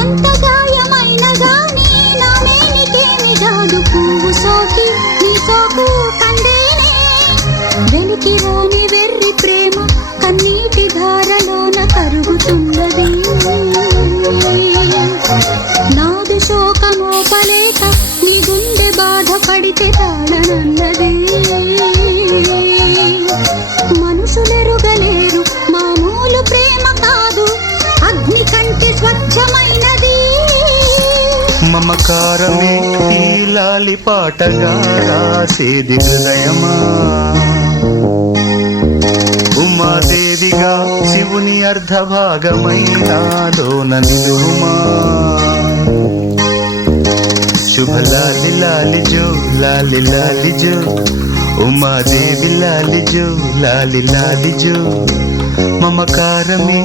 ఎంత గాయమైన గానీ నా మేనికేమి రాదు పువ్వు సోకి నీ సోకు కందేనే వెలికి రాని వెర్రి ప్రేమ కన్నీటి ధారలోన కరుగుతున్నది నాదు శోకమోపలేక నీ గుండె బాధపడితే తాళనన్నది మనుషులెరుగలేరు మామూలు ప్రేమ కాదు అగ్ని కంటే స్వచ్ఛమైనది మమకారమే ఈ లాలి పాటగా రాసేది హృదయమా ఉమాదేవిగా శివుని అర్ధభాగమైనాలోన నిలువుమా శుభ లాలి లాలి జో లాలి లాలి జో ఉమాదేవి లాలి జో లాలి లాలి జో మమకారమే